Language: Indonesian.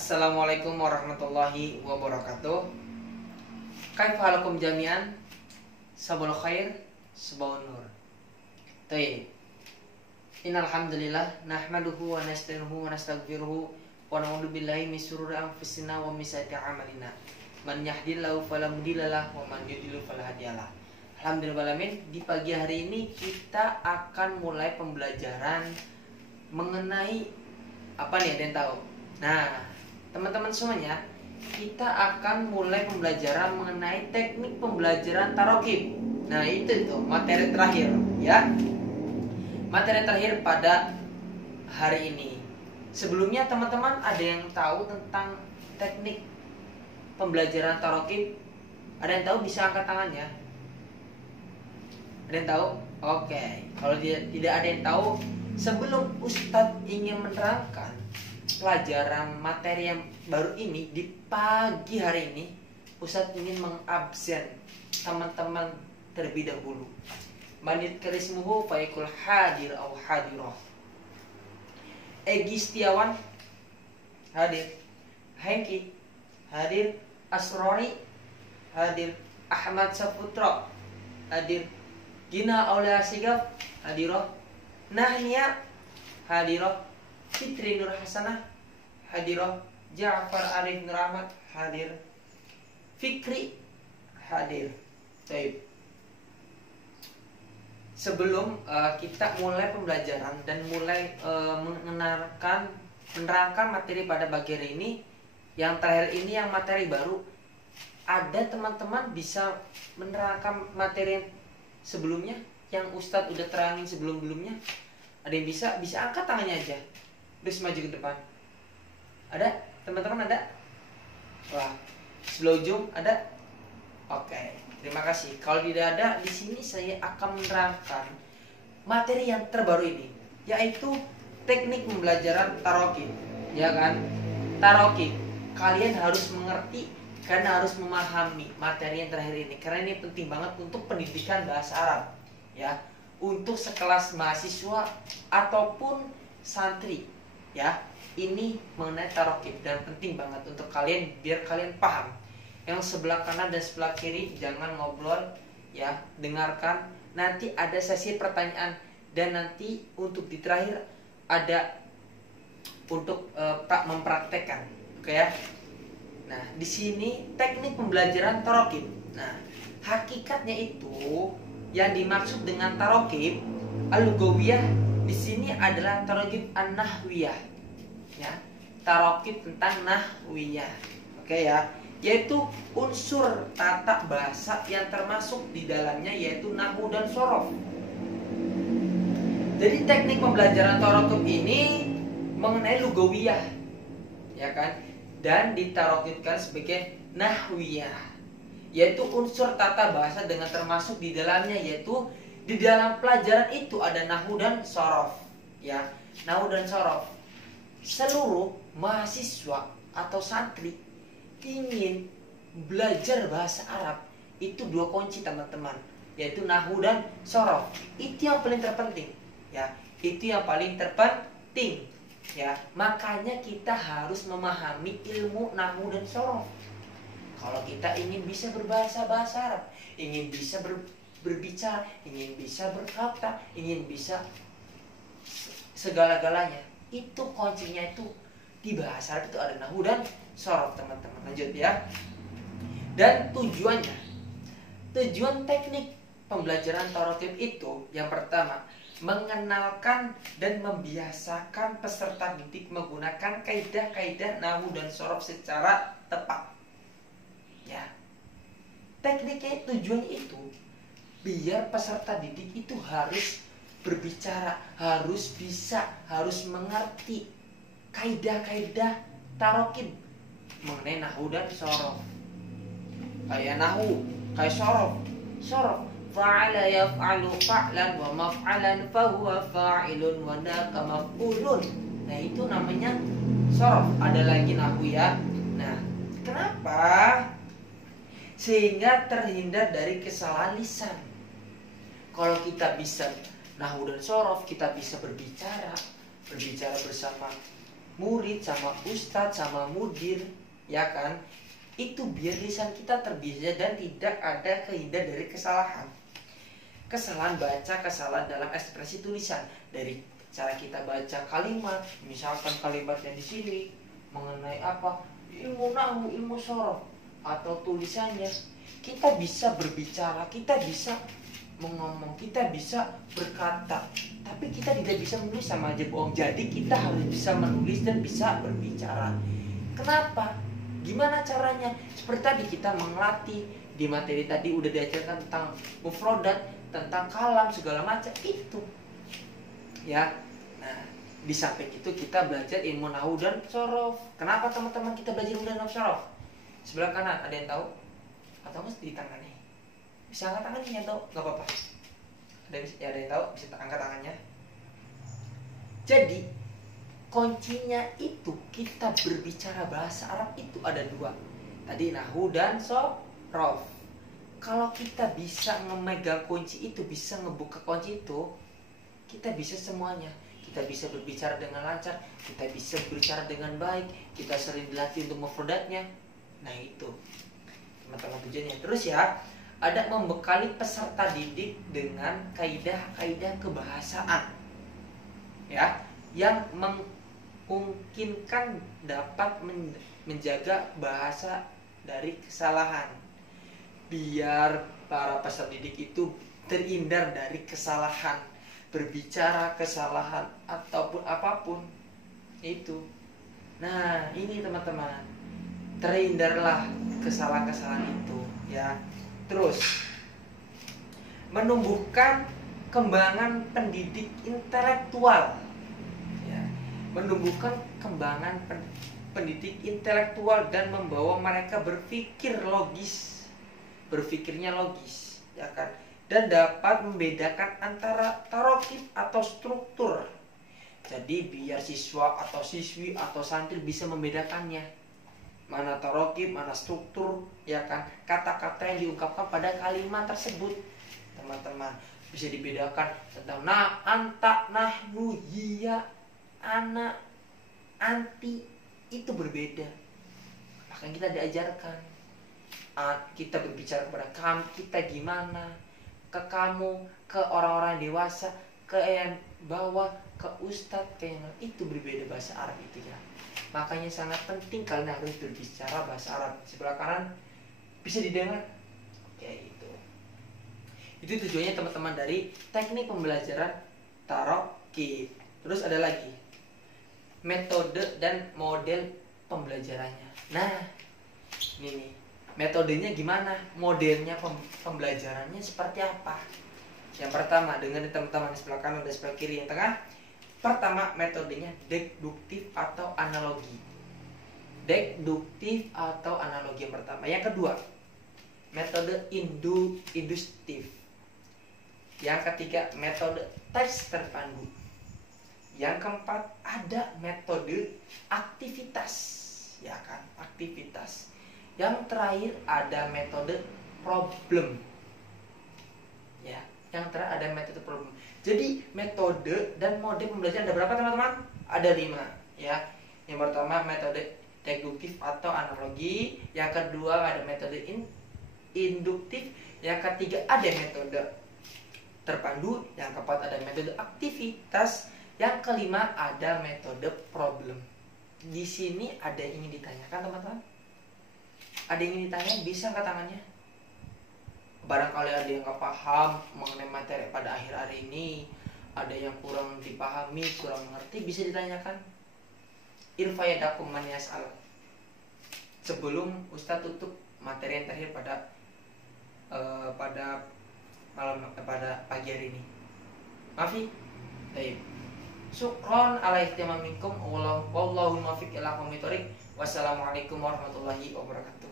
Assalamualaikum warahmatullahi wabarakatuh. Kaifa halakum jami'an? Sabul khair, sabul nur. Tayyib. Innal hamdalillah nahmaduhu wa nasta'inuhu wa nastaghfiruhu wa na'udzu billahi min shururi anfusina wa min sayyiati a'malina. Man yahdihillahu fala mudhillalah wa man yudhlil fala hadiyalah. Alhamdulillahirabbil. Di pagi hari ini kita akan mulai pembelajaran mengenai apa nih, ada yang tahu? Nah, teman-teman semuanya, kita akan mulai pembelajaran mengenai teknik pembelajaran tarokib. Nah, itu materi terakhir ya. Materi terakhir pada hari ini. Sebelumnya teman-teman ada yang tahu tentang teknik pembelajaran tarokib? Ada yang tahu bisa angkat tangannya? Ada yang tahu? Oke. Kalau tidak ada yang tahu, sebelum Ustadz ingin menerangkan pelajaran materi yang baru ini di pagi hari ini, Ustadz ingin mengabsen teman-teman terlebih dahulu. Manit karismuhu faikul hadir au hadiroh. Egi Setiawan hadir, Hengki hadir, Asrori hadir, Ahmad Saputra hadir, Gina Aulia Sigaf hadiroh, Nahnia hadiroh, Fitri Nur Hasanah hadiroh, Ja'far Arif Nur Ahmad hadir, Fikri hadir. Baik. Sebelum kita mulai pembelajaran dan mulai menerangkan materi pada pagi hari ini, yang terakhir ini yang materi baru, ada teman-teman bisa menerangkan materi yang sebelumnya yang Ustadz udah terangin sebelum-belumnya? Ada yang bisa angkat tangannya aja. Terus maju ke depan. Ada? Teman-teman ada? Wah, sebelah ujung ada? Oke, terima kasih. Kalau tidak ada, di sini saya akan menerangkan materi yang terbaru ini, yaitu teknik pembelajaran tarokib. Ya kan? Tarokib. Kalian harus mengerti karena harus memahami materi yang terakhir ini, karena ini penting banget untuk pendidikan bahasa Arab. Ya, untuk sekelas mahasiswa ataupun santri. Ya, ini mengenai tarokib dan penting banget untuk kalian biar kalian paham. Yang sebelah kanan dan sebelah kiri jangan ngobrol ya, dengarkan. Nanti ada sesi pertanyaan dan nanti untuk di terakhir ada untuk mempraktekkan. Oke ya. Nah, di sini teknik pembelajaran tarokib. Nah, hakikatnya itu yang dimaksud dengan tarokib al-lugawiyah di sini adalah tarokib an-nahwiyah. Ya, tarokib tentang nahwiyah. Oke ya. Yaitu unsur tata bahasa yang termasuk di dalamnya yaitu nahwu dan shorof. Jadi teknik pembelajaran tarokib ini mengenai lugawiyah, ya kan, dan ditarokibkan sebagai nahwiyah, yaitu unsur tata bahasa dengan termasuk di dalamnya yaitu di dalam pelajaran itu ada nahwu dan shorof, ya, nahwu dan shorof. Seluruh mahasiswa atau santri ingin belajar bahasa Arab itu dua kunci teman-teman, yaitu nahwu dan shorof. Itu yang paling terpenting ya, itu yang paling terpenting ya. Makanya kita harus memahami ilmu nahwu dan shorof. Kalau kita ingin bisa berbahasa Arab, ingin bisa berbicara, ingin bisa berkata, ingin bisa segala-galanya, itu kuncinya itu di bahasa Arab itu ada nahwu dan shorof teman-teman. Lanjut ya. Dan tujuan teknik pembelajaran tarokib itu yang pertama, mengenalkan dan membiasakan peserta didik menggunakan kaidah-kaidah nahwu dan shorof secara tepat. Ya. Tekniknya tujuannya itu biar peserta didik itu harus berbicara, harus bisa, harus mengerti kaidah-kaidah tarokib mengenai nahwu dan shorof. Kayak nahwu, kayak shorof fa'ala yaf'alu fa'lan wa maf'alan fahuwa fa'ilun wa naka maf'ulun. Nah, itu namanya shorof. Ada lagi nahwu ya. Nah, kenapa? Sehingga terhindar dari kesalahan lisan. Kalau kita bisa nahwu dan shorof, kita bisa berbicara bersama murid, sama ustadz, sama mudir, ya kan? Itu biar lisan kita terbiasa dan tidak ada kehindar dari kesalahan. Kesalahan baca, kesalahan dalam ekspresi tulisan, dari cara kita baca kalimat, misalkan kalimatnya di sini mengenai apa, ilmu nahwu, ilmu sorof, atau tulisannya, kita bisa berbicara, kita bisa mengomong, kita bisa berkata, tapi kita tidak bisa menulis, sama aja bohong. Jadi kita harus bisa menulis dan bisa berbicara. Kenapa? Gimana caranya? Seperti tadi kita melatih, di materi tadi udah diajarkan tentang mufrodat, tentang kalam, segala macam itu, ya. Nah, di samping itu kita belajar ilmu nahwu dan sorof. Kenapa teman-teman kita belajar ilmu dan sorof? Sebelah kanan ada yang tahu? Atau nggak di tangan nih? Bisa angkat tangannya atau nggak apa-apa? Ada yang tahu? Bisa angkat tangannya. Jadi kuncinya itu kita berbicara bahasa Arab itu ada dua. Tadi nahwu dan sorof. Kalau kita bisa memegang kunci itu, bisa ngebuka kunci itu, kita bisa semuanya. Kita bisa berbicara dengan lancar, kita bisa berbicara dengan baik, kita sering dilatih untuk mufrodatnya. Nah itu teman-teman tujuannya. Terus ya, ada membekali peserta didik dengan kaidah-kaidah kebahasaan, ya, yang memungkinkan dapat menjaga bahasa dari kesalahan, biar para peserta didik itu terhindar dari kesalahan berbicara, kesalahan ataupun apapun itu. Nah ini teman-teman, terhindarlah kesalahan-kesalahan itu, ya. Terus menumbuhkan kembangan pendidik intelektual, ya. Menumbuhkan kembangan pendidik intelektual dan membawa mereka berpikir logis, berpikirnya logis, ya kan, dan dapat membedakan antara tarokib atau struktur. Jadi biar siswa atau siswi atau santri bisa membedakannya, mana tarokib, mana struktur, ya kan, kata-kata yang diungkapkan pada kalimat tersebut. Teman-teman bisa dibedakan tentang anta, nahnu, hiya, ana, anti, itu berbeda. Makanya kita diajarkan, kita berbicara kepada kamu, kita gimana, ke kamu, ke orang-orang dewasa, ke yang bawah, ke ustadz, ke yang itu berbeda bahasa Arab itu, ya. Makanya sangat penting kalian harus berbicara bahasa Arab. Sebelah kanan bisa didengar, ya itu. Itu tujuannya teman-teman dari teknik pembelajaran tarokib. Terus ada lagi metode dan model pembelajarannya. Nah ini nih, metodenya gimana, modelnya pembelajarannya seperti apa. Yang pertama, dengan teman-teman sebelah kanan dan sebelah kiri, yang tengah. Pertama, metodenya deduktif atau analogi. Deduktif atau analogi yang pertama. Yang kedua, metode induktif. Yang ketiga, metode teks terpandu. Yang keempat, ada metode aktivitas, ya kan, aktivitas. Yang terakhir ada metode problem, ya. Yang terakhir ada metode problem. Jadi metode dan mode pembelajaran ada berapa teman-teman? Ada 5, ya. Yang pertama metode deduktif atau analogi, yang kedua ada metode induktif, yang ketiga ada metode terpandu, yang keempat ada metode aktivitas, yang kelima ada metode problem. Di sini ada yang ingin ditanyakan teman-teman? Ada yang ingin ditanya? Bisa angkat tangannya. Barangkali ada yang nggak paham mengenai materi pada akhir hari ini, ada yang kurang dipahami, kurang mengerti, bisa ditanyakan. Irfayadakum man yas'al. Sebelum Ustadz tutup materi yang terakhir pada pagi hari ini. Maafi. Baik. Syukron ala ihtimamikum. Wallahu muwaffiq ila aqwamit thoriq. Wassalamualaikum warahmatullahi wabarakatuh.